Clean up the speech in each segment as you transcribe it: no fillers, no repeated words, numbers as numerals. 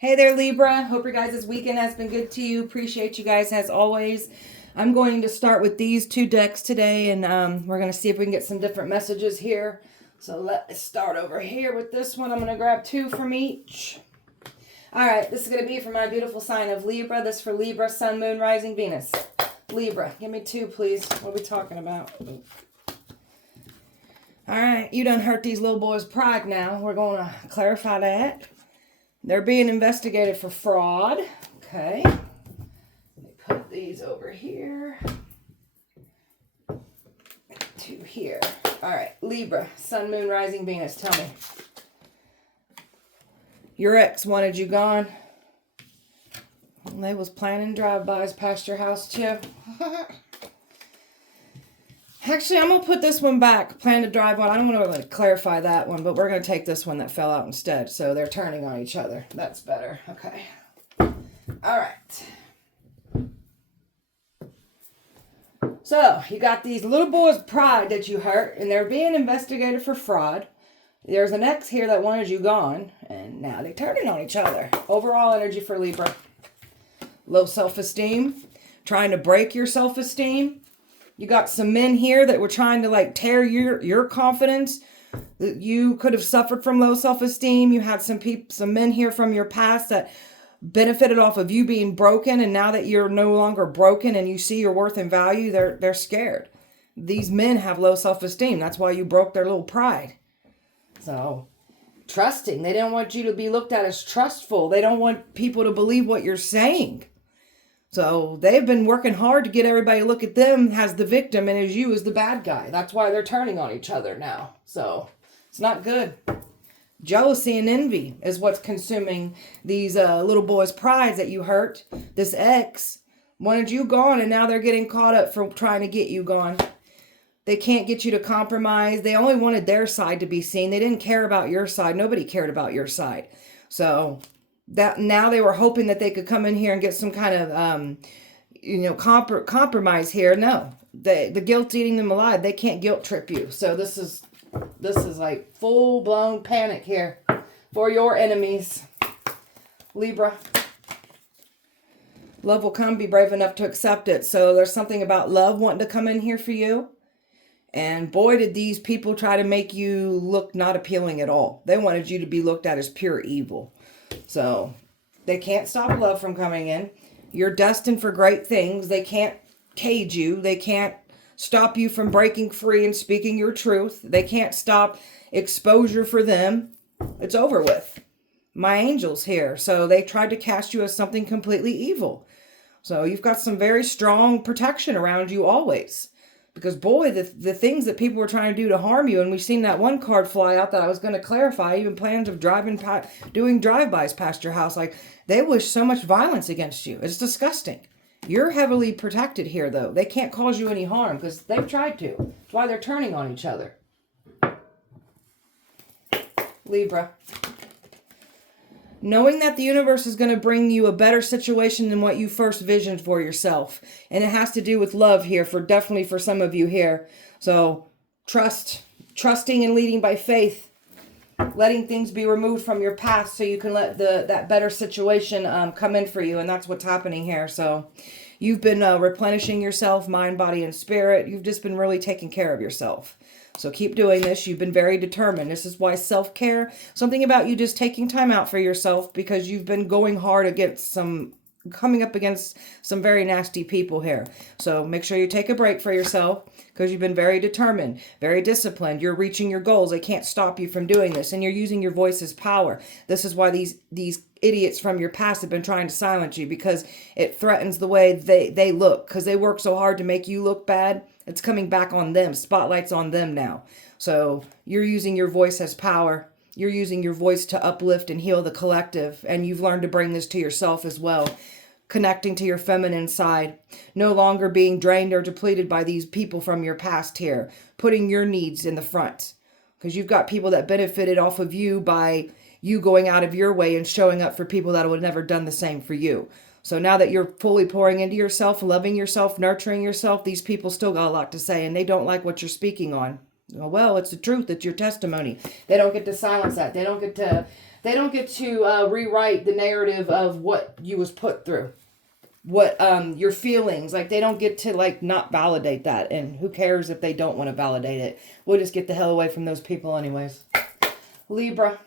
Hey there, Libra. Hope your guys' weekend has been good to you. Appreciate you guys as always. I'm going to start with these two decks today, and we're going to see if we can get some different messages here. So let's start over here with this one. I'm going to grab two from each. All right, this is going to be for my beautiful sign of Libra. This for Libra, Sun, Moon, Rising, Venus. Libra, give me two, please. What are we talking about? All right, you done hurt these little boys' pride now. We're going to clarify that. They're being investigated for fraud. Okay. Let me put these over here. Two here. All right. Libra, Sun, Moon, Rising, Venus. Tell me. Your ex wanted you gone. They was planning drive-bys past your house too. Actually, I'm going to put this one back. Plan to drive one. I don't want to really clarify that one, but we're going to take this one that fell out instead. So they're turning on each other. That's better. Okay. All right. So you got these little boys' pride that you hurt, and they're being investigated for fraud. There's an ex here that wanted you gone, and now they're turning on each other. Overall energy for Libra. Low self-esteem. Trying to break your self-esteem. You got some men here that were trying to like tear your confidence. You could have suffered from low self-esteem. You had some men here from your past that benefited off of you being broken, and now that you're no longer broken and you see your worth and value, they're scared. These men have low self-esteem. That's why you broke their little pride. So, trusting. They don't want you to be looked at as trustful. They don't want people to believe what you're saying. So they've been working hard to get everybody to look at them as the victim and as you as the bad guy. That's why they're turning on each other now. So it's not good. Jealousy and envy is what's consuming these little boys' prides that you hurt. This ex wanted you gone, and now they're getting caught up for trying to get you gone. They can't get you to compromise. They only wanted their side to be seen. They didn't care about your side. Nobody cared about your side. So that now they were hoping that they could come in here and get some kind of, compromise here. No, the guilt's eating them alive. They can't guilt trip you. So this is like full blown panic here for your enemies, Libra. Love will come. Be brave enough to accept it. So there's something about love wanting to come in here for you. And boy, did these people try to make you look not appealing at all. They wanted you to be looked at as pure evil. So they can't stop love from coming in. You're destined for great things. They can't cage you. They can't stop you from breaking free and speaking your truth. They can't stop exposure for them. It's over with. My angel's here. So they tried to cast you as something completely evil. So you've got some very strong protection around you always. Because, boy, the things that people were trying to do to harm you, and we've seen that one card fly out that I was going to clarify, even plans of doing drive-bys past your house. Like, they wish so much violence against you. It's disgusting. You're heavily protected here, though. They can't cause you any harm because they've tried to. That's why they're turning on each other. Libra. Knowing that the universe is going to bring you a better situation than what you first visioned for yourself. And it has to do with love here, definitely for some of you here. So trusting and leading by faith, letting things be removed from your past so you can let that better situation come in for you. And that's what's happening here. So you've been replenishing yourself, mind, body, and spirit. You've just been really taking care of yourself. So keep doing this. You've been very determined. This is why self-care, something about you just taking time out for yourself because you've been going hard coming up against some very nasty people here. So make sure you take a break for yourself because you've been very determined, very disciplined. You're reaching your goals. They can't stop you from doing this. And you're using your voice as power. This is why these idiots from your past have been trying to silence you because it threatens the way they look because they work so hard to make you look bad. It's coming back on them. Spotlight's on them now. So you're using your voice as power. You're using your voice to uplift and heal the collective. And you've learned to bring this to yourself as well. Connecting to your feminine side. No longer being drained or depleted by these people from your past here. Putting your needs in the front. Because you've got people that benefited off of you by you going out of your way and showing up for people that would have never done the same for you. So now that you're fully pouring into yourself, loving yourself, nurturing yourself, these people still got a lot to say and they don't like what you're speaking on. Well, it's the truth. It's your testimony. They don't get to silence that. They don't get to They don't get to rewrite the narrative of what you was put through. What your feelings, like they don't get to like not validate that, and who cares if they don't want to validate it. We'll just get the hell away from those people anyways. Libra.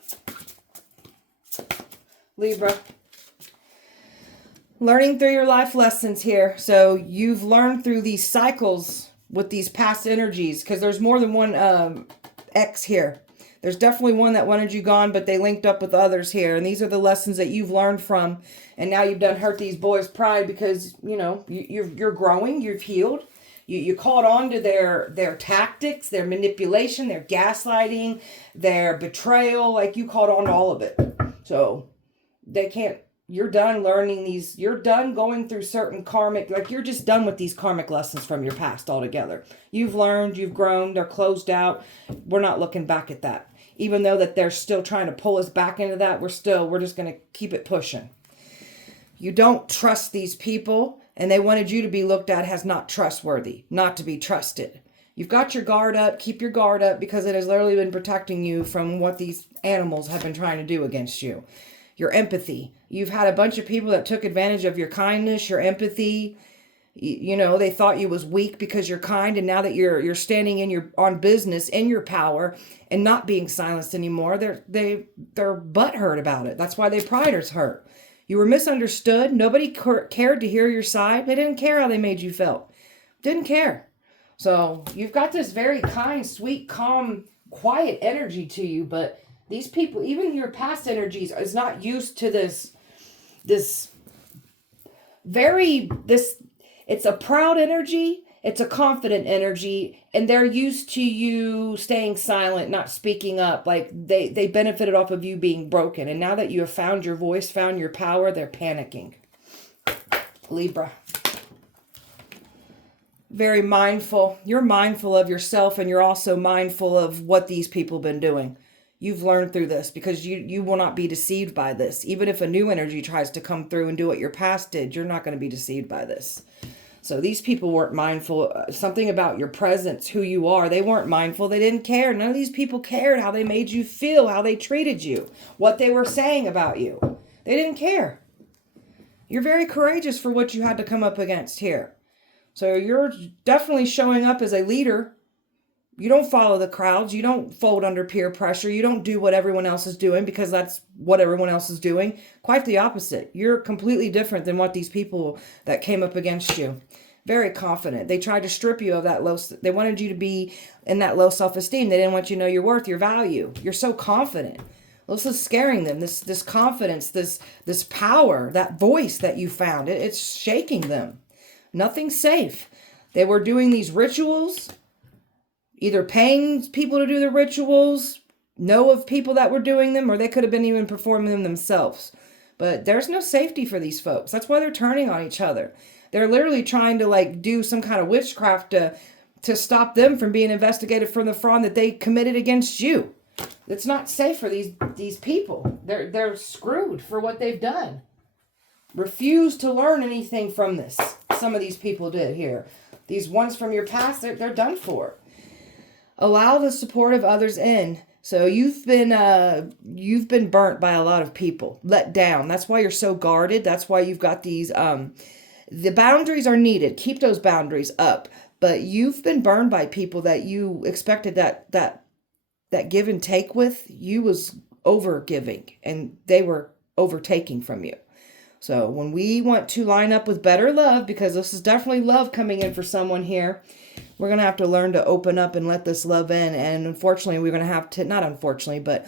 Learning through your life lessons here. So you've learned through these cycles with these past energies, because there's more than one X here. There's definitely one that wanted you gone, but they linked up with others here. And these are the lessons that you've learned from. And now you've done hurt these boys' pride because, you know, you're growing, you've healed. You caught on to their tactics, their manipulation, their gaslighting, their betrayal. Like, you caught on to all of it. So they can't, you're done learning these, you're done going through certain karmic, like you're just done with these karmic lessons from your past altogether. You've learned, you've grown, they're closed out. We're not looking back at that. Even though that they're still trying to pull us back into that, we're just going to keep it pushing. You don't trust these people, and they wanted you to be looked at as not trustworthy, not to be trusted. You've got your guard up. Keep your guard up, because it has literally been protecting you from what these animals have been trying to do against you. Your empathy. You've had a bunch of people that took advantage of your kindness, your empathy. You know, they thought you was weak because you're kind, and now that you're standing in your on business in your power and not being silenced anymore, they're butthurt about it. That's why their pride is hurt. You were misunderstood. Nobody cared to hear your side. They didn't care how they made you feel. Didn't care. So you've got this very kind, sweet, calm, quiet energy to you, but these people, even your past energies, is not used to this. It's a proud energy, it's a confident energy, and they're used to you staying silent, not speaking up. Like they benefited off of you being broken. And now that you have found your voice, found your power, they're panicking. Libra. Very mindful. You're mindful of yourself, and you're also mindful of what these people have been doing. You've learned through this, because you will not be deceived by this. Even if a new energy tries to come through and do what your past did, you're not going to be deceived by this. So these people weren't mindful. Something about your presence, who you are, they weren't mindful. They didn't care. None of these people cared how they made you feel, how they treated you, what they were saying about you. They didn't care. You're very courageous for what you had to come up against here. So you're definitely showing up as a leader. You don't follow the crowds. You don't fold under peer pressure. You don't do what everyone else is doing because that's what everyone else is doing. Quite the opposite. You're completely different than what these people that came up against you. Very confident. They tried to strip you of that low. They wanted you to be in that low self-esteem. They didn't want you to know your worth, your value. You're so confident. This is scaring them. This confidence, this power, that voice that you found. It's shaking them. Nothing's safe. They were doing these rituals. Either paying people to do the rituals, know of people that were doing them, or they could have been even performing them themselves. But there's no safety for these folks. That's why they're turning on each other. They're literally trying to like do some kind of witchcraft to stop them from being investigated for the fraud that they committed against you. It's not safe for these people. They're screwed for what they've done. Refuse to learn anything from this. Some of these people did here. These ones from your past, they're done for. Allow the support of others in. So you've been burnt by a lot of people, let down. That's why you're so guarded. That's why you've got these. The boundaries are needed. Keep those boundaries up. But you've been burned by people that you expected that give and take with. You was over giving, and they were overtaking from you. So when we want to line up with better love, because this is definitely love coming in for someone here, we're going to have to learn to open up and let this love in. And unfortunately, we're going to have to, not unfortunately, but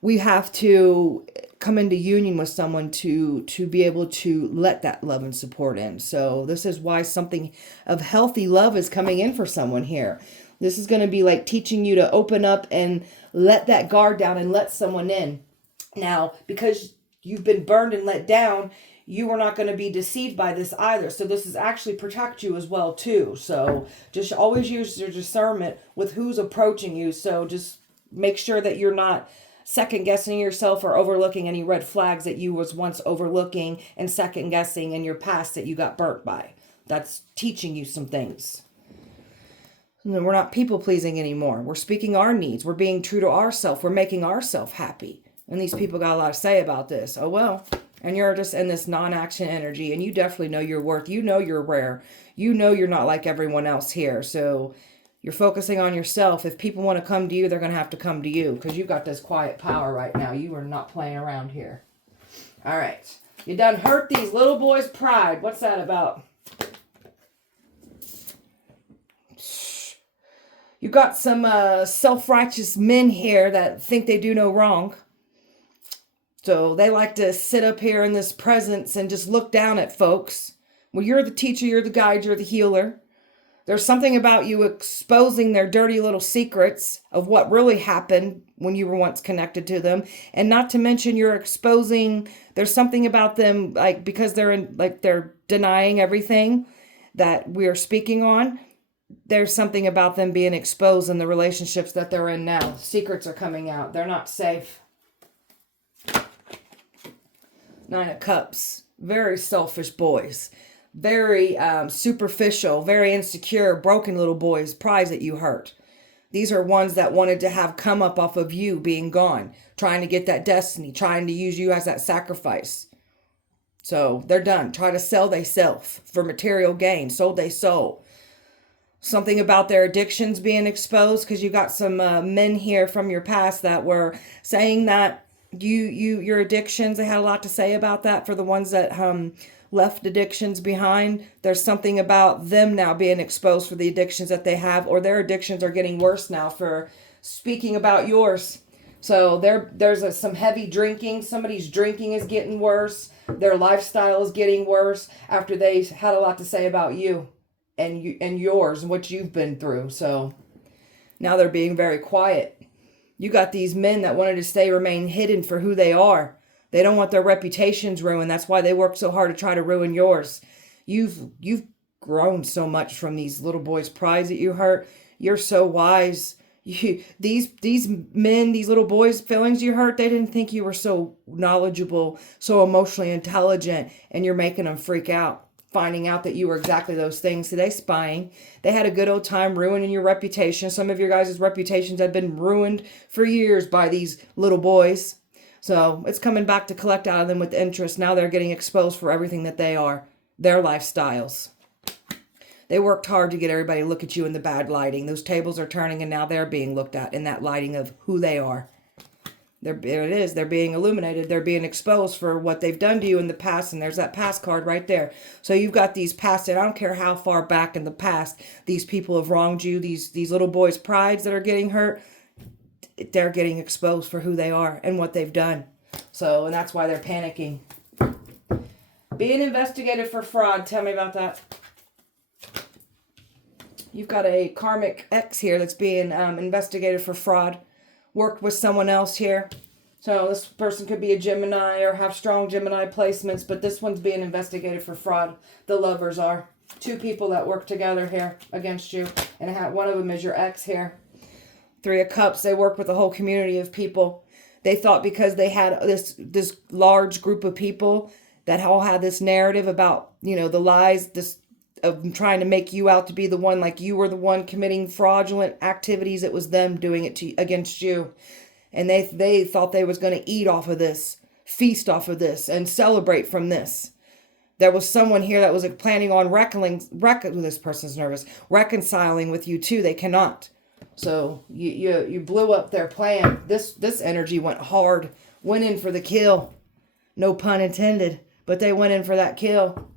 we have to come into union with someone to be able to let that love and support in. So this is why something of healthy love is coming in for someone here. This is going to be like teaching you to open up and let that guard down and let someone in. Now, because you've been burned and let down, you are not going to be deceived by this either. So this is actually protect you as well too. So just always use your discernment with who's approaching you. So just make sure that you're not second guessing yourself or overlooking any red flags that you was once overlooking and second guessing in your past that you got burnt by. That's teaching you some things. And we're not people pleasing anymore. We're speaking our needs. We're being true to ourselves. We're making ourselves happy. And these people got a lot to say about this. Oh, well. And you're just in this non-action energy. And you definitely know your worth. You know you're rare. You know you're not like everyone else here. So you're focusing on yourself. If people want to come to you, they're going to have to come to you. Because you've got this quiet power right now. You are not playing around here. All right. You done hurt these little boys' pride. What's that about? You got some self-righteous men here that think they do no wrong. So they like to sit up here in this presence and just look down at folks. Well, you're the teacher, you're the guide, you're the healer. There's something about you exposing their dirty little secrets of what really happened when you were once connected to them. And not to mention you're exposing, there's something about them, like, because they're denying everything that we're speaking on. There's something about them being exposed in the relationships that they're in now. Secrets are coming out. They're not safe. 9 of Cups. Very selfish boys. Very superficial, very insecure, broken little boys, prides that you hurt. These are ones that wanted to have come up off of you being gone, trying to get that destiny, trying to use you as that sacrifice. So they're done. Try to sell they self for material gain. Sold they soul. Something about their addictions being exposed, because you got some men here from your past that were saying that your addictions, they had a lot to say about that for the ones that left addictions behind. There's something about them now being exposed for the addictions that they have, or their addictions are getting worse now for speaking about yours. So there's some heavy drinking. Somebody's drinking is getting worse. Their lifestyle is getting worse after they had a lot to say about you and yours and what you've been through. So now they're being very quiet. You got these men that wanted to remain hidden for who they are. They don't want their reputations ruined. That's why they work so hard to try to ruin yours. You've grown so much from these little boys' prides that you hurt. You're so wise. These men, these little boys' feelings you hurt, they didn't think you were so knowledgeable, so emotionally intelligent, and you're making them freak out, finding out that you were exactly those things. So they spying. They had a good old time ruining your reputation. Some of your guys' reputations had been ruined for years by these little boys. So it's coming back to collect out of them with interest. Now they're getting exposed for everything that they are, their lifestyles. They worked hard to get everybody to look at you in the bad lighting. Those tables are turning and now they're being looked at in that lighting of who they are. There it is. They're being illuminated. They're being exposed for what they've done to you in the past. And there's that past card right there. So you've got these past, and I don't care how far back in the past these people have wronged you. These little boys' prides that are getting hurt, they're getting exposed for who they are and what they've done. So, and that's why they're panicking. Being investigated for fraud. Tell me about that. You've got a karmic ex here that's being investigated for fraud. Worked with someone else here. So this person could be a Gemini or have strong Gemini placements, but this one's being investigated for fraud. The lovers are. 2 people that work together here against you. And one of them is your ex here. 3 of Cups. They work with a whole community of people. They thought because they had this large group of people that all had this narrative about, the lies, of trying to make you out to be the one, like you were the one committing fraudulent activities. It was them doing it against you. And they thought they was going to eat off of this, feast off of this, and celebrate from this. There was someone here that was planning on this person's nervous, reconciling with you too. They cannot. So you blew up their plan. This energy went hard, went in for the kill. No pun intended, but they went in for that kill.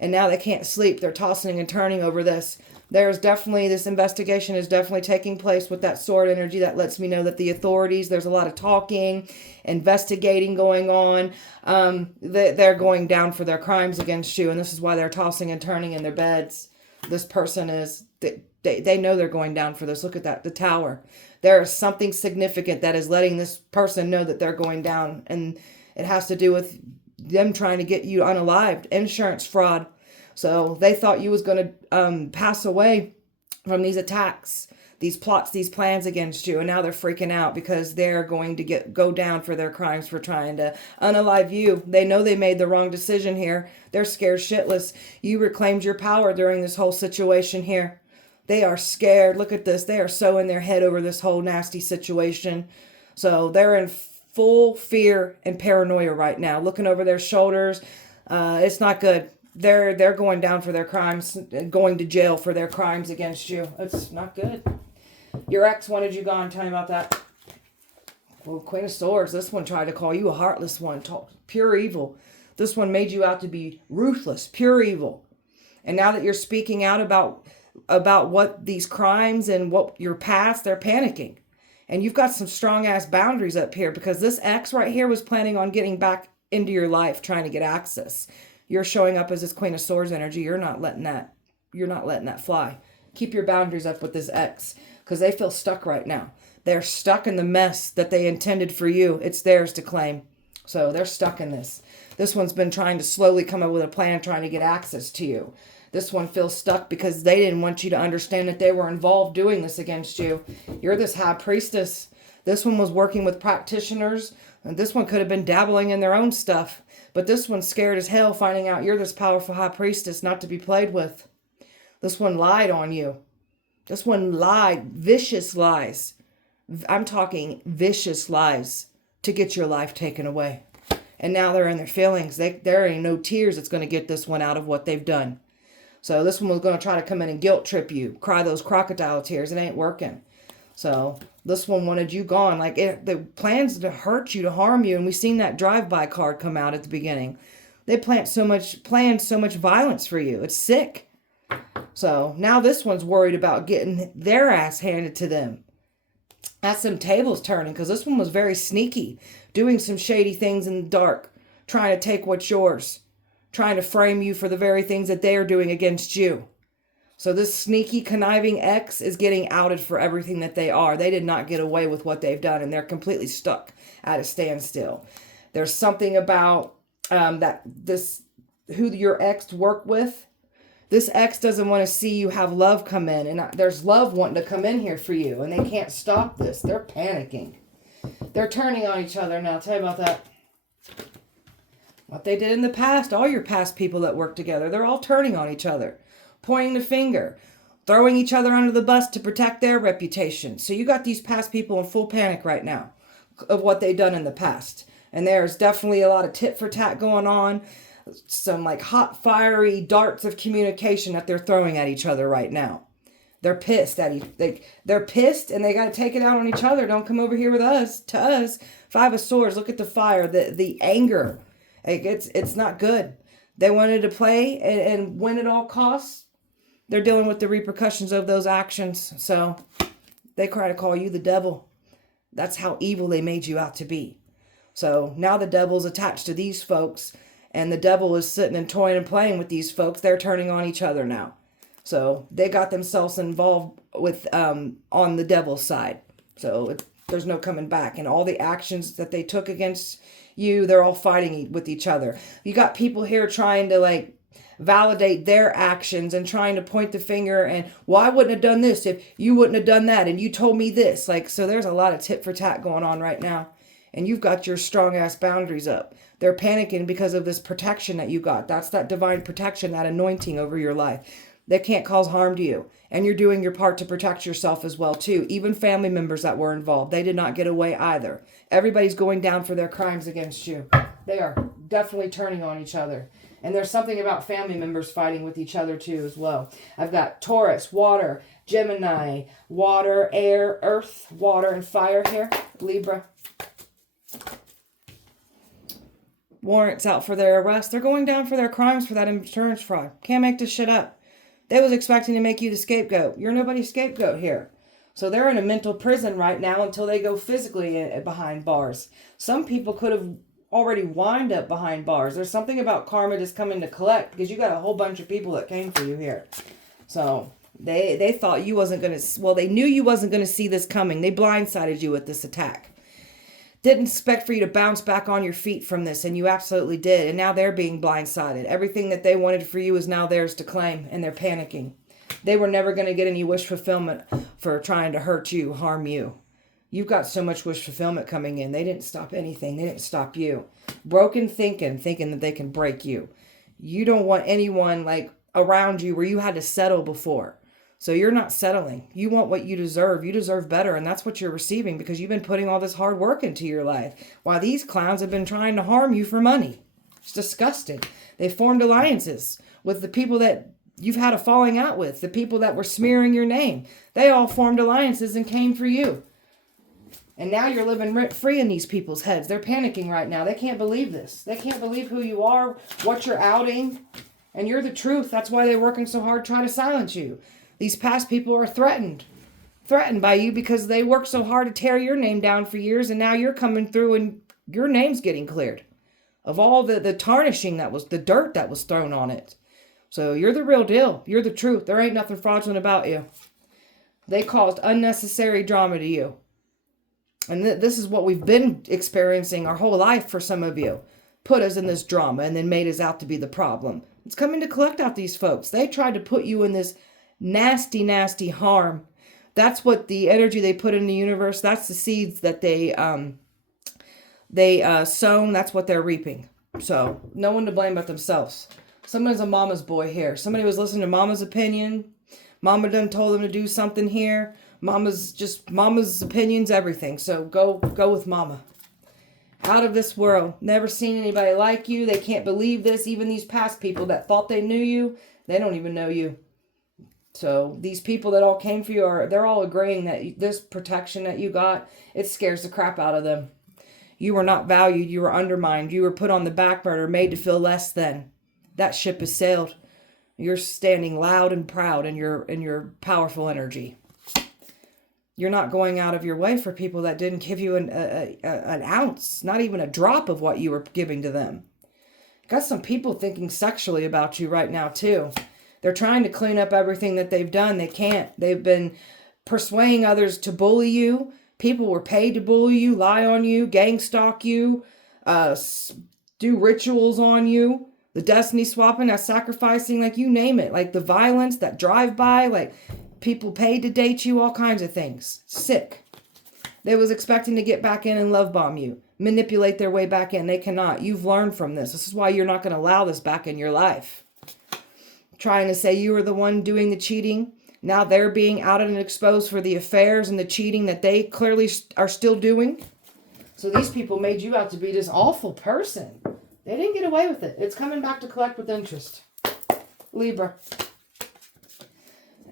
And now they can't sleep. They're tossing and turning over this. This investigation is definitely taking place with that sword energy. That lets me know that the authorities, there's a lot of talking, investigating going on. They're going down for their crimes against you. And this is why they're tossing and turning in their beds. This person is, they know they're going down for this. Look at that, the tower. There is something significant that is letting this person know that they're going down. And it has to do with them trying to get you unalived, insurance fraud. So they thought you was going to pass away from these attacks, these plots, these plans against you. And now they're freaking out because they're going to go down for their crimes for trying to unalive you. They know they made the wrong decision here. They're scared shitless. You reclaimed your power during this whole situation here. They are scared. Look at this. They are so in their head over this whole nasty situation. So they're in full fear and paranoia right now, looking over their shoulders. It's not good. They're going down for their crimes, going to jail for their crimes against you. It's not good. Your ex wanted you gone. Tell me about that. Well, Queen of Swords, this one tried to call you a heartless one, pure evil. This one made you out to be ruthless, pure evil. And now that you're speaking out about what these crimes and what your past, they're panicking. And you've got some strong ass boundaries up here, because this ex right here was planning on getting back into your life, trying to get access. You're showing up as this Queen of Swords energy. You're not letting that fly. Keep your boundaries up with this ex, because they feel stuck right now. They're stuck in the mess that they intended for you. It's theirs to claim. So they're stuck in this. This one's been trying to slowly come up with a plan, trying to get access to you. This one feels stuck because they didn't want you to understand that they were involved doing this against you. You're this high priestess. This one was working with practitioners. And this one could have been dabbling in their own stuff. But this one's scared as hell finding out you're this powerful high priestess not to be played with. This one lied on you. This one lied. Vicious lies. I'm talking vicious lies to get your life taken away. And now they're in their feelings. There ain't no tears that's going to get this one out of what they've done. So this one was going to try to come in and guilt trip you. Cry those crocodile tears. It ain't working. So this one wanted you gone. Like the plans to hurt you, to harm you. And we seen that drive-by card come out at the beginning. They planned so much violence for you. It's sick. So now this one's worried about getting their ass handed to them. That's some tables turning, because this one was very sneaky, doing some shady things in the dark, trying to take what's yours, trying to frame you for the very things that they are doing against you. So this sneaky, conniving ex is getting outed for everything that they are. They did not get away with what they've done, and they're completely stuck at a standstill. There's something about who your ex worked with. This ex doesn't want to see you have love come in. And there's love wanting to come in here for you. And they can't stop this. They're panicking. They're turning on each other now. Tell you about that. What they did in the past. All your past people that work together. They're all turning on each other. Pointing the finger. Throwing each other under the bus to protect their reputation. So you got these past people in full panic right now. Of what they've done in the past. And there's definitely a lot of tit for tat going on. Some like hot, fiery darts of communication that they're throwing at each other right now. They're pissed at they're pissed, and they got to take it out on each other. Don't come over here with us, to us. Five of Swords. Look at the fire, the anger. It's not good. They wanted to play and win at all costs. They're dealing with the repercussions of those actions. So they try to call you the devil. That's how evil they made you out to be. So now the devil's attached to these folks. And the devil is sitting and toying and playing with these folks. They're turning on each other now. So they got themselves involved with on the devil's side. So there's no coming back. And all the actions that they took against you, they're all fighting with each other. You got people here trying to validate their actions and trying to point the finger and, well, I wouldn't have done this if you wouldn't have done that. And you told me this. So there's a lot of tit for tat going on right now. And you've got your strong ass boundaries up. They're panicking because of this protection that you got. That's that divine protection, that anointing over your life. They can't cause harm to you. And you're doing your part to protect yourself as well, too. Even family members that were involved, they did not get away either. Everybody's going down for their crimes against you. They are definitely turning on each other. And there's something about family members fighting with each other, too, as well. I've got Taurus, water, Gemini, water, air, earth, water, and fire here. Libra. Warrants out for their arrest. They're going down for their crimes for that insurance fraud. Can't make this shit up. They was expecting to make you the scapegoat. You're nobody's scapegoat here. So they're in a mental prison right now until they go physically behind bars. Some people could have already wind up behind bars. There's something about karma just coming to collect, because you got a whole bunch of people that came for you here. So they thought you wasn't going to, well, they knew you wasn't going to see this coming. They blindsided you with this attack. Didn't expect for you to bounce back on your feet from this, and you absolutely did. And now they're being blindsided. Everything that they wanted for you is now theirs to claim, and they're panicking. They were never going to get any wish fulfillment for trying to hurt you, harm you. You've got so much wish fulfillment coming in. They didn't stop anything. They didn't stop you. Broken thinking that they can break you. You don't want anyone around you where you had to settle before. So you're not settling. You want what you deserve. You deserve better. And that's what you're receiving because you've been putting all this hard work into your life. While these clowns have been trying to harm you for money. It's disgusting. They formed alliances with the people that you've had a falling out with. The people that were smearing your name. They all formed alliances and came for you. And now you're living rent-free in these people's heads. They're panicking right now. They can't believe this. They can't believe who you are, what you're outing. And you're the truth. That's why they're working so hard trying to silence you. These past people are threatened by you because they worked so hard to tear your name down for years, and now you're coming through and your name's getting cleared of all the tarnishing that was, the dirt that was thrown on it. So you're the real deal. You're the truth. There ain't nothing fraudulent about you. They caused unnecessary drama to you. And this is what we've been experiencing our whole life for some of you. Put us in this drama and then made us out to be the problem. It's coming to collect out these folks. They tried to put you in this nasty, nasty harm. That's what the energy they put in the universe, that's the seeds that they sown, that's what they're reaping. So, no one to blame but themselves. Someone's a mama's boy here. Somebody was listening to mama's opinion. Mama done told them to do something here. Mama's opinion's everything. So, go with mama. Out of this world. Never seen anybody like you. They can't believe this. Even these past people that thought they knew you, they don't even know you. So these people that all came for you, they're all agreeing that this protection that you got, it scares the crap out of them. You were not valued. You were undermined. You were put on the back burner, made to feel less than. That ship has sailed. You're standing loud and proud in your powerful energy. You're not going out of your way for people that didn't give you an ounce, not even a drop of what you were giving to them. Got some people thinking sexually about you right now too. They're trying to clean up everything that they've done. They can't. They've been persuading others to bully you. People were paid to bully you, lie on you, gang stalk you, do rituals on you. The destiny swapping, that sacrificing, like you name it. Like the violence, that drive-by, like people paid to date you, all kinds of things. Sick. They was expecting to get back in and love bomb you. Manipulate their way back in. They cannot. You've learned from this. This is why you're not going to allow this back in your life. Trying to say you were the one doing the cheating. Now they're being outed and exposed for the affairs and the cheating that they clearly are still doing. So these people made you out to be this awful person. They didn't get away with it. It's coming back to collect with interest. Libra.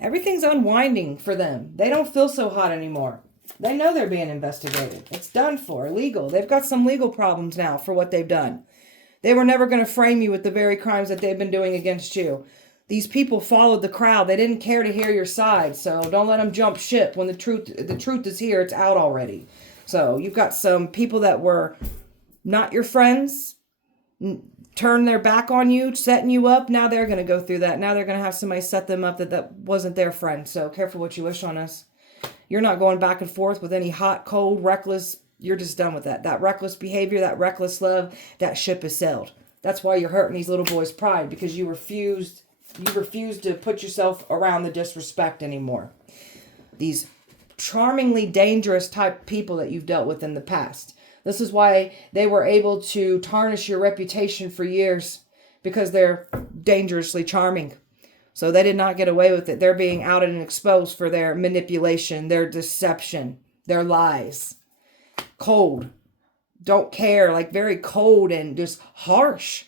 Everything's unwinding for them. They don't feel so hot anymore. They know they're being investigated. It's done for. Legal. They've got some legal problems now for what they've done. They were never going to frame you with the very crimes that they've been doing against you. These people followed the crowd. They didn't care to hear your side. So don't let them jump ship. When the truth is here, it's out already. So you've got some people that were not your friends, turn their back on you, setting you up. Now they're going to go through that. Now they're going to have somebody set them up that wasn't their friend. So careful what you wish on us. You're not going back and forth with any hot, cold, reckless. You're just done with that. That reckless behavior, that reckless love, that ship has sailed. That's why you're hurting these little boys' pride, because you refused to put yourself around the disrespect anymore. These charmingly dangerous type people that you've dealt with in the past. This is why they were able to tarnish your reputation for years, because they're dangerously charming. So they did not get away with it. They're being outed and exposed for their manipulation, their deception, their lies. Cold. Don't care. Like very cold and just harsh.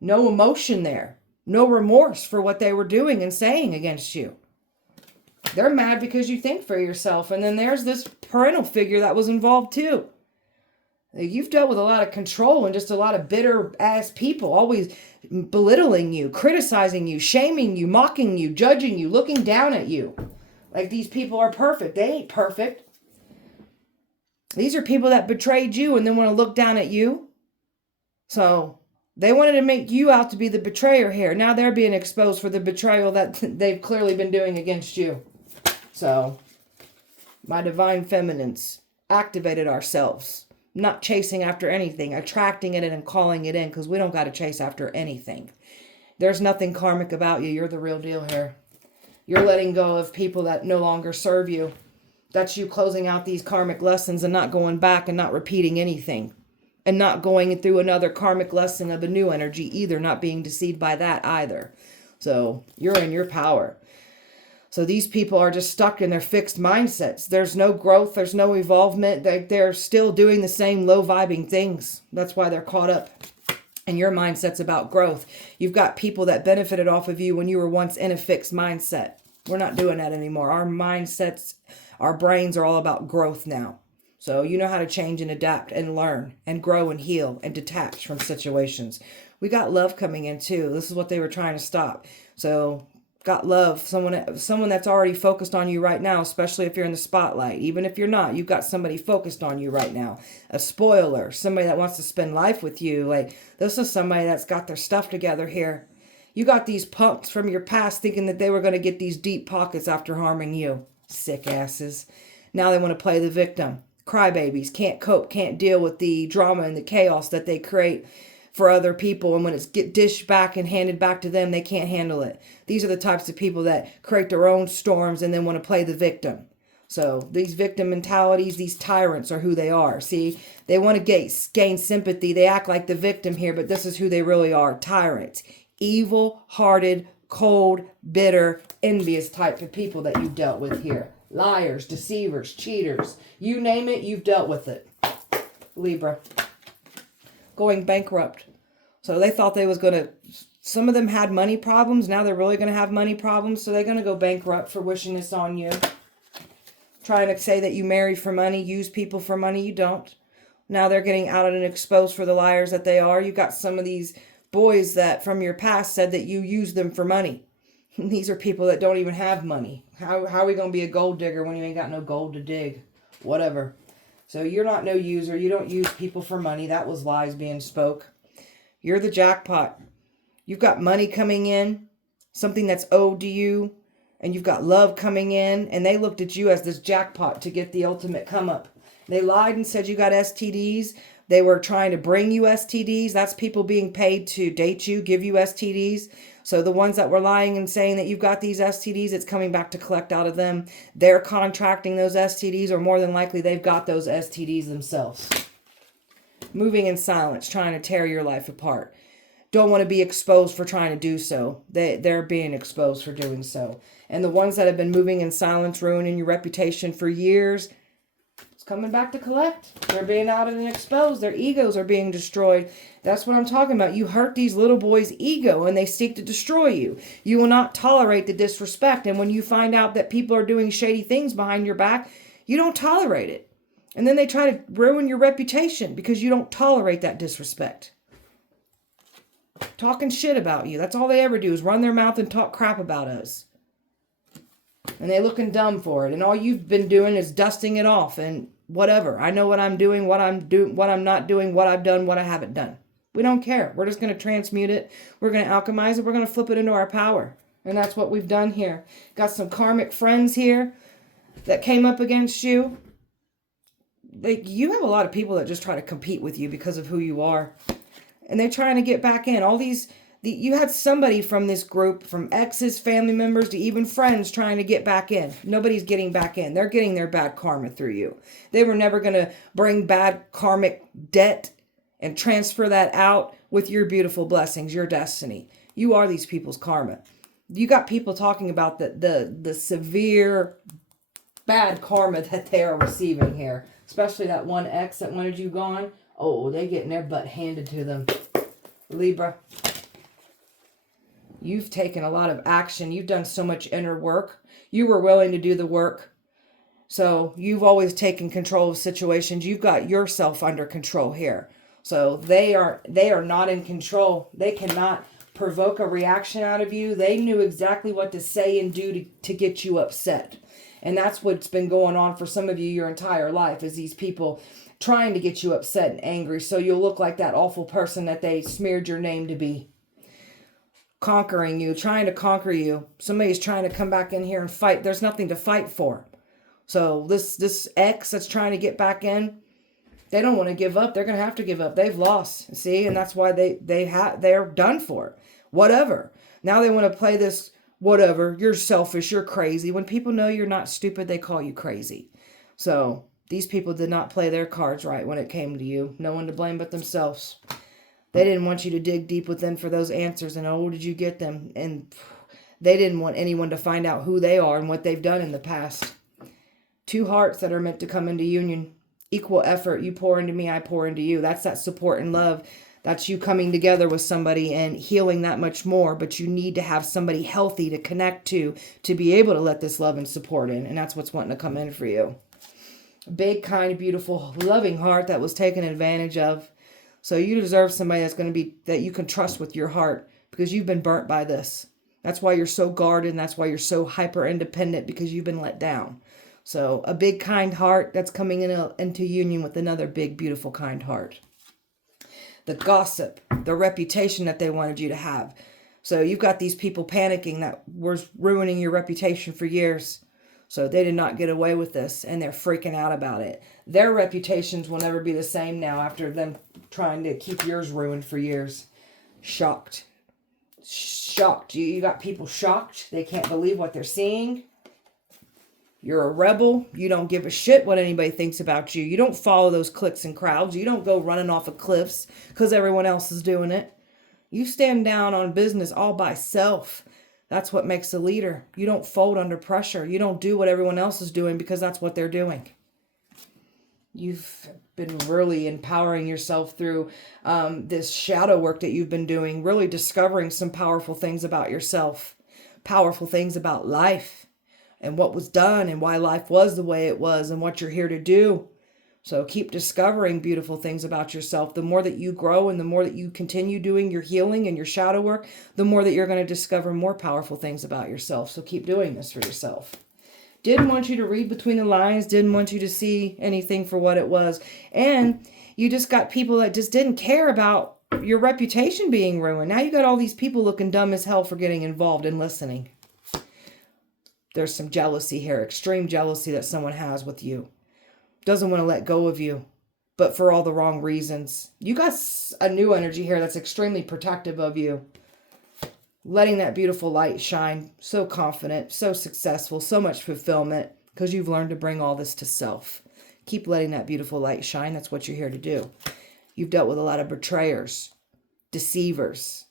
No emotion there. No remorse for what they were doing and saying against you. They're mad because you think for yourself. And then there's this parental figure that was involved too. You've dealt with a lot of control and just a lot of bitter ass people, always belittling you, criticizing you, shaming you, mocking you, judging you, looking down at you. Like these people are perfect. They ain't perfect. These are people that betrayed you and then want to look down at you. So they wanted to make you out to be the betrayer here. Now they're being exposed for the betrayal that they've clearly been doing against you. So, my divine feminines activated ourselves. Not chasing after anything. Attracting it and calling it in. Because we don't got to chase after anything. There's nothing karmic about you. You're the real deal here. You're letting go of people that no longer serve you. That's you closing out these karmic lessons and not going back and not repeating anything. And not going through another karmic lesson of a new energy either. Not being deceived by that either. So you're in your power. So these people are just stuck in their fixed mindsets. There's no growth. There's no evolvement. They're still doing the same low vibing things. That's why they're caught up. And your mindset's about growth. You've got people that benefited off of you when you were once in a fixed mindset. We're not doing that anymore. Our mindsets, our brains are all about growth now. So you know how to change and adapt and learn and grow and heal and detach from situations. We got love coming in too. This is what they were trying to stop. So got love, someone that's already focused on you right now, especially if you're in the spotlight. Even if you're not, you've got somebody focused on you right now. A spoiler, somebody that wants to spend life with you. Like, this is somebody that's got their stuff together here. You got these punks from your past thinking that they were going to get these deep pockets after harming you. Sick asses. Now they want to play the victim. Crybabies, can't cope, can't deal with the drama and the chaos that they create for other people, and when it's get dished back and handed back to them, they can't handle it. These are the types of people that create their own storms and then want to play the victim. So these victim mentalities, these tyrants are who they are. See, they want to gain sympathy. They act like the victim here, but this is who they really are. Tyrants. Evil-hearted, cold, bitter, envious type of people that you've dealt with here. Liars, deceivers, cheaters. You name it, you've dealt with it. Libra. Going bankrupt. So they thought they was going to, some of them had money problems. Now they're really going to have money problems. So they're going to go bankrupt for wishing this on you. Trying to say that you married for money, use people for money. You don't. Now they're getting out and exposed for the liars that they are. You got some of these boys that from your past said that you used them for money. These are people that don't even have money. How are we going to be a gold digger when you ain't got no gold to dig? Whatever. So you're not no user. You don't use people for money. That was lies being spoke. You're the jackpot. You've got money coming in, something that's owed to you, and you've got love coming in, and they looked at you as this jackpot to get the ultimate come up. They lied and said you got STDs. They were trying to bring you STDs. That's people being paid to date you, give you STDs. So the ones that were lying and saying that you've got these STDs, it's coming back to collect out of them. They're contracting those STDs, or more than likely they've got those STDs themselves. Moving in silence, trying to tear your life apart. Don't want to be exposed for trying to do so. They're being exposed for doing so. And the ones that have been moving in silence, ruining your reputation for years, it's coming back to collect. They're being outed and exposed. Their egos are being destroyed. That's what I'm talking about. You hurt these little boys' ego and they seek to destroy you. You will not tolerate the disrespect. And when you find out that people are doing shady things behind your back, you don't tolerate it. And then they try to ruin your reputation because you don't tolerate that disrespect. Talking shit about you. That's all they ever do is run their mouth and talk crap about us. And they looking dumb for it. And all you've been doing is dusting it off and whatever. I know what I'm doing, what I'm not doing, what I've done, what I haven't done. We don't care. We're just going to transmute it. We're going to alchemize it. We're going to flip it into our power. And that's what we've done here. Got some karmic friends here that came up against you. You have a lot of people that just try to compete with you because of who you are. And they're trying to get back in. You had somebody from this group, from exes, family members, to even friends trying to get back in. Nobody's getting back in. They're getting their bad karma through you. They were never going to bring bad karmic debt and transfer that out with your beautiful blessings, your destiny. You are these people's karma. You got people talking about the severe bad karma that they are receiving here. Especially that one ex that wanted you gone. Oh, they getting their butt handed to them. Libra. You've taken a lot of action. You've done so much inner work. You were willing to do the work. So you've always taken control of situations. You've got yourself under control here. So they are not in control. They cannot provoke a reaction out of you. They knew exactly what to say and do to get you upset. And that's what's been going on for some of you your entire life, is these people trying to get you upset and angry so you'll look like that awful person that they smeared your name to be. Conquering you, trying to conquer you. Somebody's trying to come back in here and fight. There's nothing to fight for. So this ex that's trying to get back in, they don't want to give up. They're going to have to give up. They've lost, see? And that's why they're done for. Whatever. Now they want to play this, whatever, you're selfish, you're crazy. When people know you're not stupid, they call you crazy. So these people did not play their cards right when it came to you. No one to blame but themselves. They didn't want you to dig deep within for those answers. And oh, did you get them? And They didn't want anyone to find out who they are and what they've done in the past. Two hearts that are meant to come into union. Equal effort. You pour into me, I pour into you. That's that support and love. That's you coming together with somebody and healing that much more. But you need to have somebody healthy to connect to be able to let this love and support in. And that's what's wanting to come in for you. Big, kind, beautiful, loving heart that was taken advantage of. So you deserve somebody that's going to be, that you can trust with your heart, because you've been burnt by this. That's why you're so guarded, and that's why you're so hyper independent, because you've been let down. So a big, kind heart that's coming into union with another big, beautiful, kind heart. The gossip, the reputation that they wanted you to have. So you've got these people panicking that was ruining your reputation for years. So they did not get away with this, and they're freaking out about it. Their reputations will never be the same now after them trying to keep yours ruined for years. Shocked. Shocked. You got people shocked. They can't believe what they're seeing. You're a rebel. You don't give a shit what anybody thinks about you. You don't follow those cliques and crowds. You don't go running off of cliffs because everyone else is doing it. You stand down on business all by self. That's what makes a leader. You don't fold under pressure. You don't do what everyone else is doing because that's what they're doing. You've been really empowering yourself through this shadow work that you've been doing, really discovering some powerful things about yourself, powerful things about life, and what was done, and why life was the way it was, and what you're here to do. So keep discovering beautiful things about yourself. The more that you grow and the more that you continue doing your healing and your shadow work, the more that you're going to discover more powerful things about yourself. So keep doing this for yourself. Didn't want you to read between the lines, didn't want you to see anything for what it was. And you just got people that just didn't care about your reputation being ruined. Now you got all these people looking dumb as hell for getting involved and listening. There's some jealousy here, extreme jealousy that someone has with you. Doesn't want to let go of you, but for all the wrong reasons. You got a new energy here that's extremely protective of you. Letting that beautiful light shine. So confident, so successful, so much fulfillment, because you've learned to bring all this to self. Keep letting that beautiful light shine. That's what you're here to do. You've dealt with a lot of betrayers, deceivers,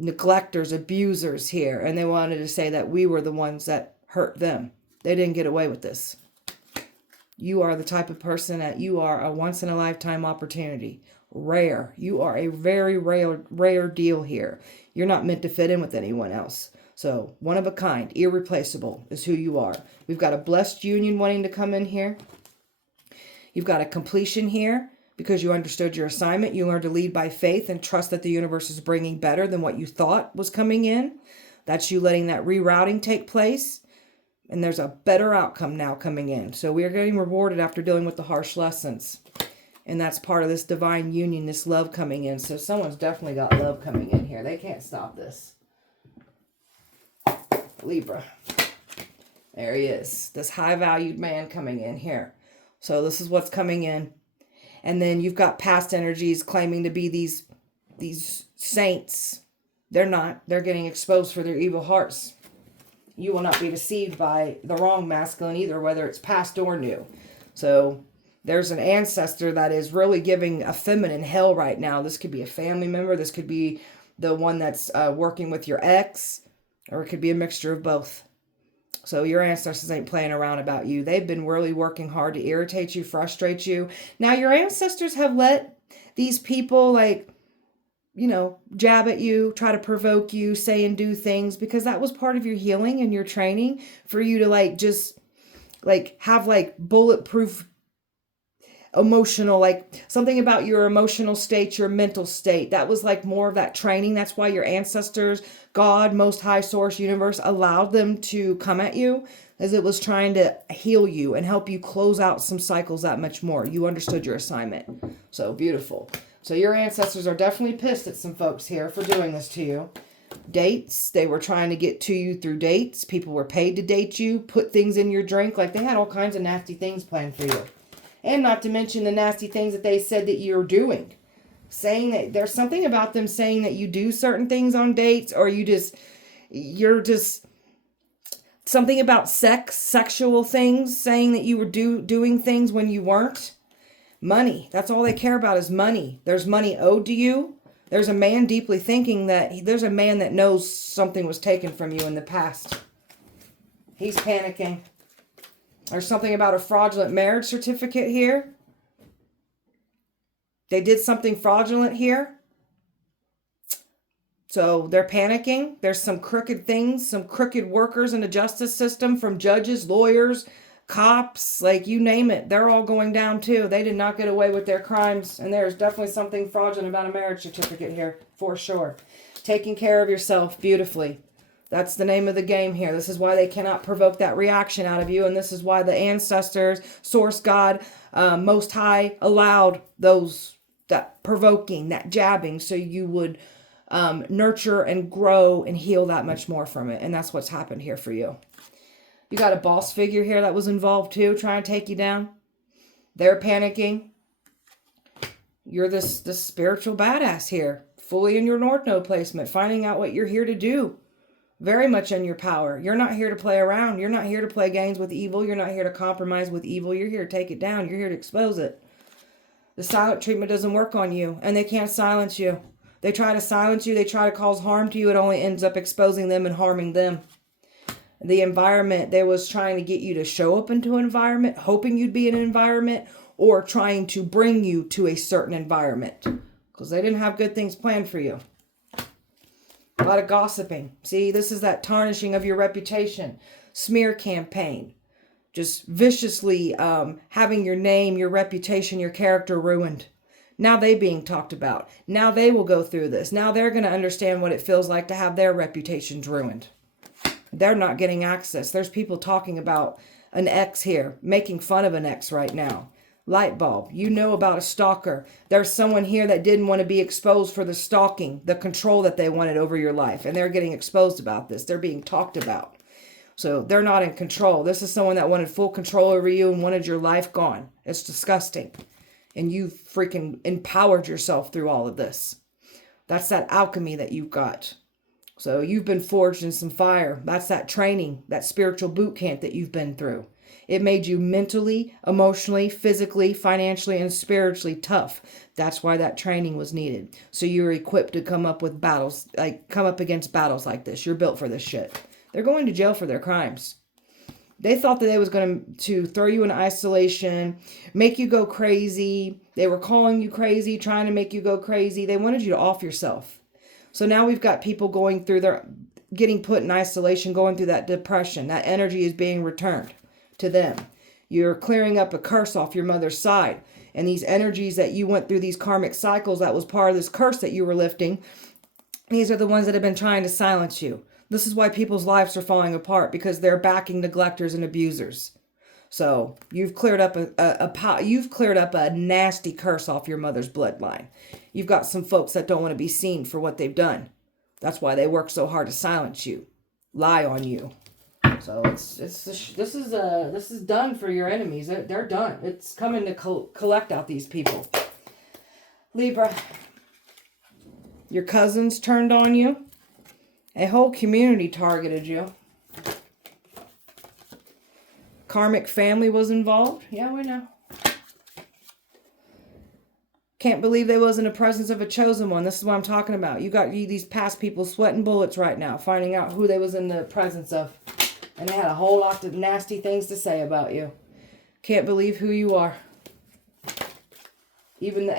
neglectors, abusers here, and they wanted to say that we were the ones that hurt them. They didn't get away with this. You are the type of person that you are a once-in-a-lifetime opportunity. Rare. You are a very rare deal here. You're not meant to fit in with anyone else. So, one of a kind, irreplaceable is who you are. We've got a blessed union wanting to come in here. You've got a completion here because you understood your assignment. You learned to lead by faith and trust that the universe is bringing better than what you thought was coming in. That's you letting that rerouting take place. And there's a better outcome now coming in. So we are getting rewarded after dealing with the harsh lessons. And that's part of this divine union, this love coming in. So someone's definitely got love coming in here. They can't stop this. Libra. There he is. This high-valued man coming in here. So this is what's coming in. And then you've got past energies claiming to be these saints. They're not. They're getting exposed for their evil hearts. You will not be deceived by the wrong masculine either, whether it's past or new. So there's an ancestor that is really giving a feminine hell right now. This could be a family member. This could be the one that's working with your ex, or it could be a mixture of both. So your ancestors ain't playing around about you. They've been really working hard to irritate you, frustrate you. Now your ancestors have let these people jab at you, try to provoke you, say and do things, because that was part of your healing and your training for you to have bulletproof emotional, something about your emotional state, your mental state. That was more of that training. That's why your ancestors, God, Most High Source, Universe, allowed them to come at you, as it was trying to heal you and help you close out some cycles that much more. You understood your assignment. So beautiful. So your ancestors are definitely pissed at some folks here for doing this to you. Dates, they were trying to get to you through dates. People were paid to date you, put things in your drink. They had all kinds of nasty things planned for you. And not to mention the nasty things that they said that you're doing. Saying that there's something about them saying that you do certain things on dates, or you're just something about sex, sexual things, saying that you were doing things when you weren't. Money. That's all they care about is money. There's money owed to you. There's a man deeply thinking that there's a man that knows something was taken from you in the past. He's panicking. There's something about a fraudulent marriage certificate here. They did something fraudulent here. So they're panicking. There's some crooked things, some crooked workers in the justice system, from judges, lawyers, cops, like you name it. They're all going down too. They did not get away with their crimes. And there's definitely something fraudulent about a marriage certificate here, for sure. Taking care of yourself beautifully. That's the name of the game here. This is why they cannot provoke that reaction out of you. And this is why the ancestors, Source God, Most High allowed that provoking, that jabbing, so you would nurture and grow and heal that much more from it. And that's what's happened here for you. You got a boss figure here that was involved too, trying to take you down. They're panicking. You're this spiritual badass here, fully in your North Node placement, finding out what you're here to do. Very much in your power. You're not here to play around. You're not here to play games with evil. You're not here to compromise with evil. You're here to take it down. You're here to expose it. The silent treatment doesn't work on you, and they can't silence you. They try to silence you. They try to cause harm to you. It only ends up exposing them and harming them. The environment, they was trying to get you to show up into an environment, hoping you'd be in an environment, or trying to bring you to a certain environment, because they didn't have good things planned for you. A lot of gossiping. See, this is that tarnishing of your reputation. Smear campaign. Just viciously having your name, your reputation, your character ruined. Now they being talked about. Now they will go through this. Now they're going to understand what it feels like to have their reputations ruined. They're not getting access. There's people talking about an ex here, making fun of an ex right now. Light bulb. You know about a stalker. There's someone here that didn't want to be exposed for the stalking, the control that they wanted over your life. And they're getting exposed about this. They're being talked about. So they're not in control. This is someone that wanted full control over you and wanted your life gone. It's disgusting. And you freaking empowered yourself through all of this. That's that alchemy that you've got. So you've been forged in some fire. That's that training, that spiritual boot camp that you've been through. It made you mentally, emotionally, physically, financially, and spiritually tough. That's why that training was needed. So you're equipped to come up with battles, come up against battles like this. You're built for this shit. They're going to jail for their crimes. They thought that they was going to throw you in isolation, make you go crazy. They were calling you crazy, trying to make you go crazy. They wanted you to off yourself. So now we've got people going through getting put in isolation, going through that depression. That energy is being returned to them. You're clearing up a curse off your mother's side. And these energies that you went through, these karmic cycles, that was part of this curse that you were lifting. These are the ones that have been trying to silence you. This is why people's lives are falling apart, because they're backing neglectors and abusers. So you've cleared up a nasty curse off your mother's bloodline. You've got some folks that don't want to be seen for what they've done. That's why they work so hard to silence you, lie on you. So this is done for your enemies. They're done. It's coming to collect out these people. Libra, your cousins turned on you. A whole community targeted you. Karmic family was involved. Yeah, we know. Can't believe they was in the presence of a chosen one. This is what I'm talking about. You got these past people sweating bullets right now, finding out who they was in the presence of. And they had a whole lot of nasty things to say about you. Can't believe who you are. Even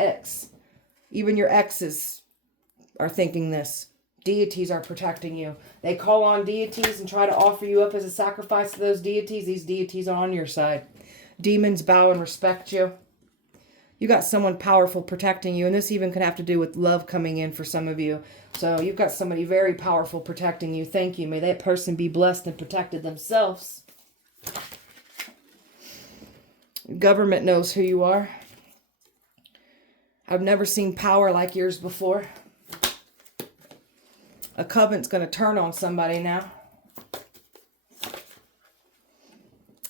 even your exes are thinking this. Deities are protecting you. They call on deities and try to offer you up as a sacrifice to those deities. These deities are on your side. Demons bow and respect you. You got someone powerful protecting you. And this even could have to do with love coming in for some of you. So you've got somebody very powerful protecting you. Thank you. May that person be blessed and protected themselves. Government knows who you are. I've never seen power like yours before. A covenant's going to turn on somebody now.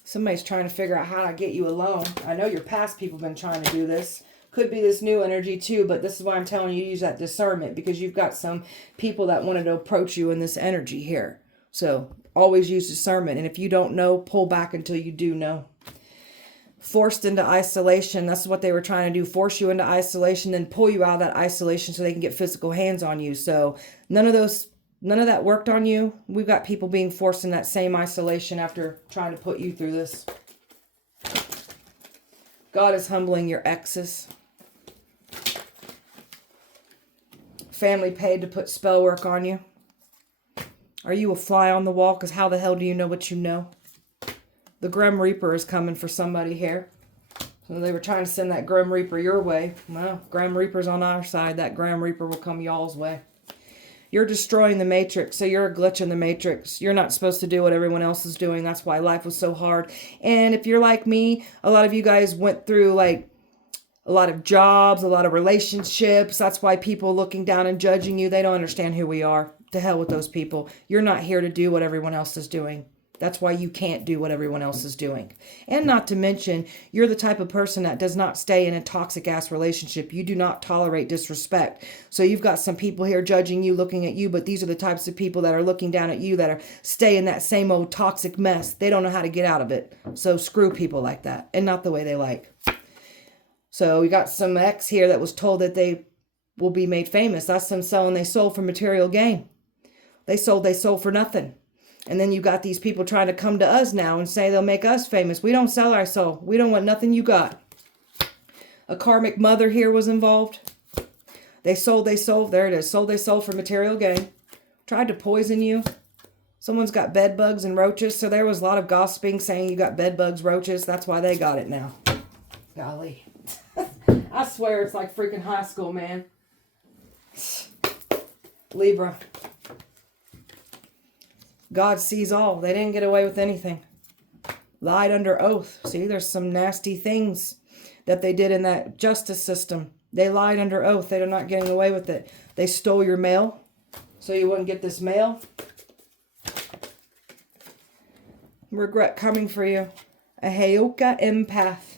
Somebody's trying to figure out how to get you alone. I know your past people have been trying to do this. Could be this new energy too, but this is why I'm telling you to use that discernment, because you've got some people that wanted to approach you in this energy here. So always use discernment. And if you don't know, pull back until you do know. forced into isolation. That's what they were trying to do, force you into isolation, then pull you out of that isolation so they can get physical hands on you. So none of that worked on you. We've got people being forced in that same isolation after trying to put you through this. God is humbling your exes. Family paid to put spell work on you. Are you a fly on the wall? Because how the hell do you know what you know? The Grim Reaper is coming for somebody here. So they were trying to send that Grim Reaper your way. Well, Grim Reaper's on our side. That Grim Reaper will come y'all's way. You're destroying the matrix, so you're a glitch in the matrix. You're not supposed to do what everyone else is doing. That's why life was so hard. And if you're like me, a lot of you guys went through like a lot of jobs, a lot of relationships. That's why people looking down and judging you, they don't understand who we are. To hell with those people. You're not here to do what everyone else is doing. That's why you can't do what everyone else is doing. And not to mention, you're the type of person that does not stay in a toxic ass relationship. You do not tolerate disrespect. So you've got some people here judging you, looking at you, but these are the types of people that are looking down at you that are stay in that same old toxic mess. They don't know how to get out of it. So screw people like that, and not the way they like. So we got some ex here that was told that they will be made famous. That's them selling their soul for material gain. They sold for nothing. And then you got these people trying to come to us now and say they'll make us famous. We don't sell our soul. We don't want nothing you got. A karmic mother here was involved. They sold. There it is. Sold their soul for material gain. Tried to poison you. Someone's got bed bugs and roaches. So there was a lot of gossiping saying you got bed bugs, roaches. That's why they got it now. Golly. I swear it's like freaking high school, man. Libra. God sees all. They didn't get away with anything. Lied under oath. See, there's some nasty things that they did in that justice system. They lied under oath. They're not getting away with it. They stole your mail so you wouldn't get this mail. Regret coming for you. A Heyoka empath.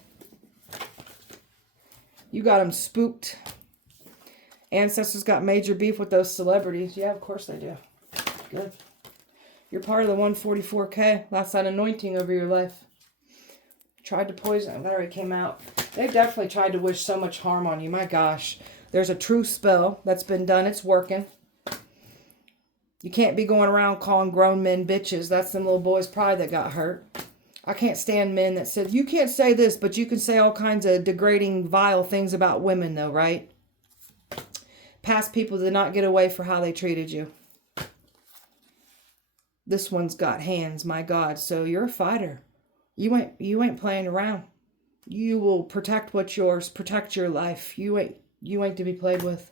You got them spooked. Ancestors got major beef with those celebrities. Yeah, of course they do. Good. You're part of the 144K. That's that anointing over your life. Tried to poison. That already came out. They definitely tried to wish so much harm on you. My gosh. There's a true spell that's been done. It's working. You can't be going around calling grown men bitches. That's them little boys' pride that got hurt. I can't stand men that said, you can't say this, but you can say all kinds of degrading, vile things about women though, right? Past people did not get away for how they treated you. This one's got hands, my God. So you're a fighter. You ain't playing around. You will protect what's yours. Protect your life. You ain't to be played with.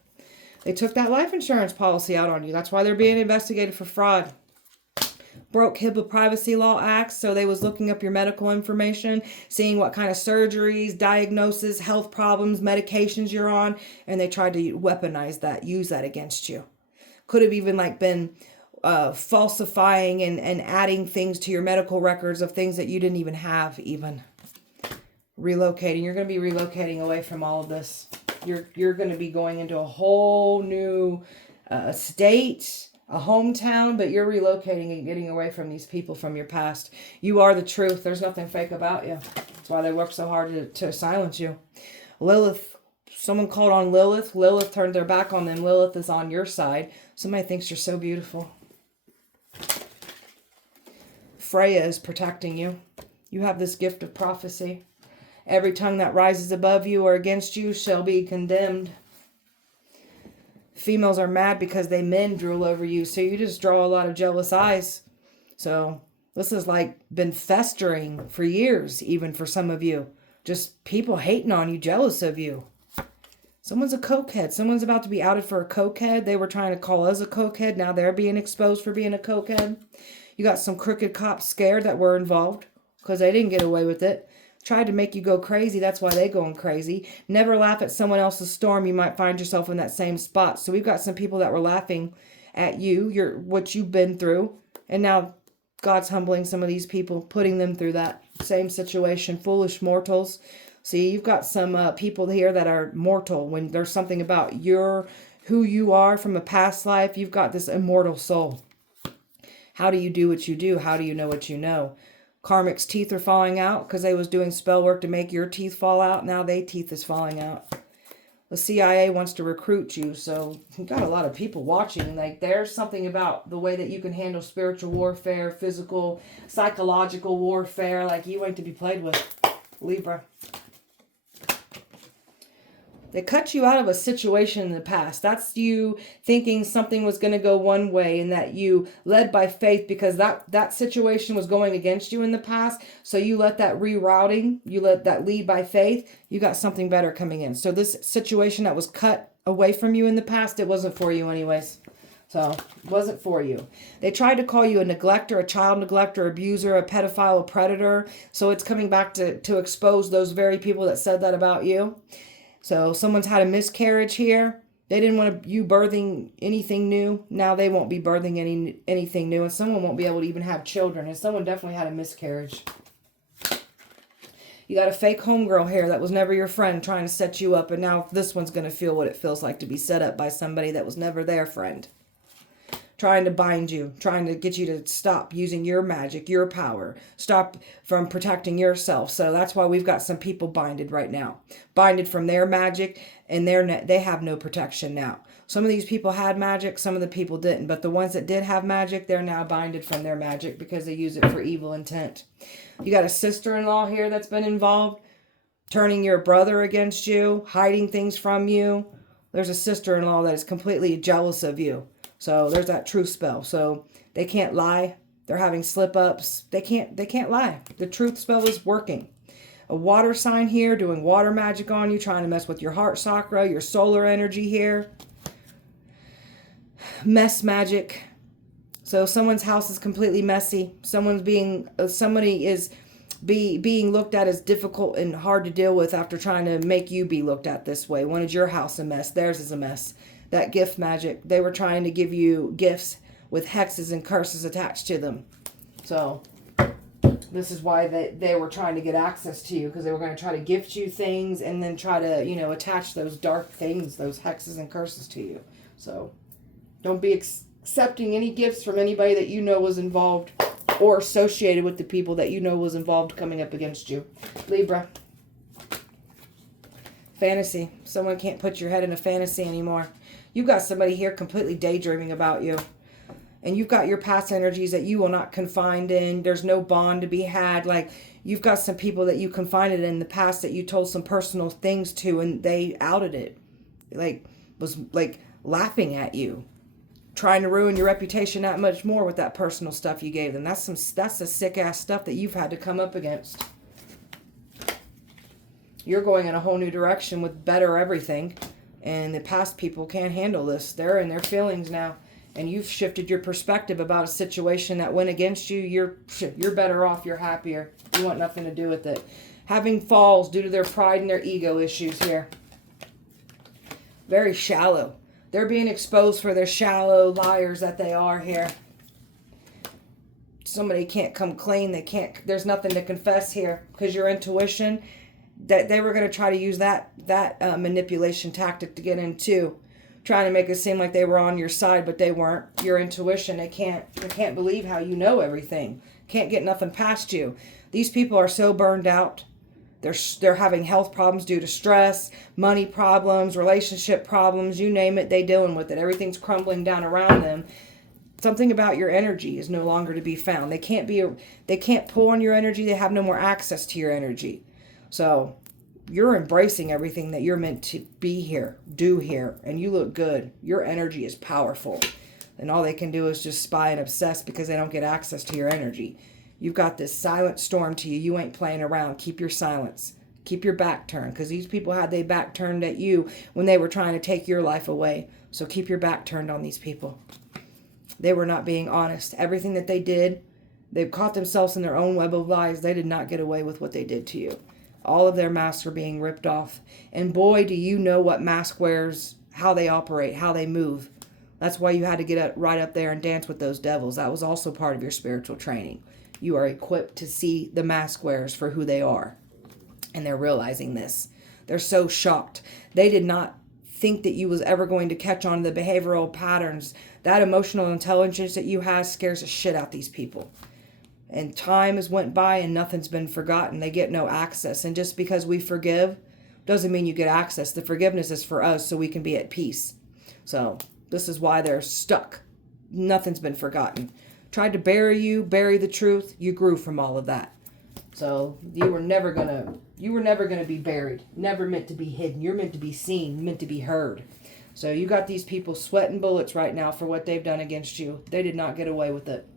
They took that life insurance policy out on you. That's why they're being investigated for fraud. Broke HIPAA privacy law acts, so they was looking up your medical information, seeing what kind of surgeries, diagnosis, health problems, medications you're on, and they tried to weaponize that, use that against you. Could have even like been falsifying and adding things to your medical records of things that you didn't even have even. Relocating. You're going to be relocating away from all of this. You're going to be going into a whole new state, a hometown, but you're relocating and getting away from these people from your past. You are the truth. There's nothing fake about you. That's why they work so hard to silence you. Lilith. Someone called on Lilith. Lilith turned their back on them. Lilith is on your side. Somebody thinks you're so beautiful. Freya is protecting you. You have this gift of prophecy. Every tongue that rises above you or against you shall be condemned. Females are mad because men drool over you. So you just draw a lot of jealous eyes. So this has like been festering for years, even for some of you. Just people hating on you, jealous of you. Someone's a cokehead. Someone's about to be outed for a cokehead. They were trying to call us a cokehead. Now they're being exposed for being a cokehead. You got some crooked cops scared that were involved because they didn't get away with it. Tried to make you go crazy. That's why they going crazy. Never laugh at someone else's storm. You might find yourself in that same spot. So we've got some people that were laughing at you, what you've been through. And now God's humbling some of these people, putting them through that same situation. Foolish mortals. See, you've got some people here that are mortal. When there's something about who you are from a past life, you've got this immortal soul. How do you do what you do? How do you know what you know? Karmic's teeth are falling out because they was doing spell work to make your teeth fall out. Now their teeth is falling out. The CIA wants to recruit you, so you've got a lot of people watching. Like, there's something about the way that you can handle spiritual warfare, physical, psychological warfare. Like, you ain't to be played with, Libra. They cut you out of a situation in the past. That's you thinking something was going to go one way and that you led by faith because that situation was going against you in the past. So you let that rerouting, you let that lead by faith. You got something better coming in. So this situation that was cut away from you in the past, it wasn't for you anyways. So it wasn't for you. They tried to call you a neglector, a child neglector, abuser, a pedophile, a predator. So it's coming back to expose those very people that said that about you. So someone's had a miscarriage here. They didn't want you birthing anything new. Now they won't be birthing anything new. And someone won't be able to even have children. And someone definitely had a miscarriage. You got a fake homegirl here that was never your friend trying to set you up. And now this one's going to feel what it feels like to be set up by somebody that was never their friend. Trying to bind you, trying to get you to stop using your magic, your power, stop from protecting yourself. So that's why we've got some people binded right now, binded from their magic, and they have no protection now. Some of these people had magic, some of the people didn't, but the ones that did have magic, they're now binded from their magic because they use it for evil intent. You got a sister-in-law here that's been involved, turning your brother against you, hiding things from you. There's a sister-in-law that is completely jealous of you. So there's that truth spell. So they can't lie. They're having slip-ups. They can't lie. The truth spell is working. A water sign here doing water magic on you, trying to mess with your heart chakra, your solar energy here. Mess magic. So someone's house is completely messy. Somebody is being looked at as difficult and hard to deal with after trying to make you be looked at this way. Wanted your house a mess. Theirs is a mess. That gift magic. They were trying to give you gifts with hexes and curses attached to them. So this is why they were trying to get access to you, because they were going to try to gift you things and then try to, attach those dark things, those hexes and curses to you. So don't be accepting any gifts from anybody that you know was involved or associated with the people that you know was involved coming up against you. Libra. Fantasy. Someone can't put your head in a fantasy anymore. You've got somebody here completely daydreaming about you. And you've got your past energies that you will not confide in. There's no bond to be had. Like, you've got some people that you confided in the past that you told some personal things to, and they outed it. Was laughing at you. Trying to ruin your reputation that much more with that personal stuff you gave them. That's the sick-ass stuff that you've had to come up against. You're going in a whole new direction with better everything. And the past people can't handle this. They're in their feelings now. And you've shifted your perspective about a situation that went against you. You're better off. You're happier. You want nothing to do with it. Having falls due to their pride and their ego issues here. Very shallow. They're being exposed for their shallow liars that they are here. Somebody can't come clean. There's nothing to confess here because your intuition, that they were going to try to use that manipulation tactic to get in too, trying to make it seem like they were on your side, but they weren't. Your intuition, they can't believe how you know everything. Can't get nothing past you. These people are so burned out. They're having health problems due to stress, money problems, relationship problems, you name it, they dealing with it. Everything's crumbling down around them. Something about your energy is no longer to be found. They can't pull on your energy. They have no more access to your energy. So you're embracing everything that you're meant to be here, do here, and you look good. Your energy is powerful. And all they can do is just spy and obsess because they don't get access to your energy. You've got this silent storm to you. You ain't playing around. Keep your silence. Keep your back turned, because these people had their back turned at you when they were trying to take your life away. So keep your back turned on these people. They were not being honest. Everything that they did, they've caught themselves in their own web of lies. They did not get away with what they did to you. All of their masks are being ripped off. And boy, do you know what mask wearers, how they operate, how they move. That's why you had to get right up there and dance with those devils. That was also part of your spiritual training. You are equipped to see the mask wearers for who they are. And they're realizing this. They're so shocked. They did not think that you was ever going to catch on to the behavioral patterns. That emotional intelligence that you have scares the shit out these people. And time has went by and nothing's been forgotten. They get no access. And just because we forgive doesn't mean you get access. The forgiveness is for us so we can be at peace. So this is why they're stuck. Nothing's been forgotten. Tried to bury you, bury the truth. You grew from all of that. So you were never gonna be buried. Never meant to be hidden. You're meant to be seen, meant to be heard. So you got these people sweating bullets right now for what they've done against you. They did not get away with it.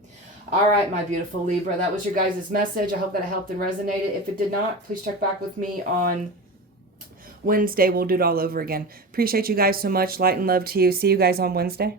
All right, my beautiful Libra. That was your guys' message. I hope that it helped and resonated. If it did not, please check back with me on Wednesday. We'll do it all over again. Appreciate you guys so much. Light and love to you. See you guys on Wednesday.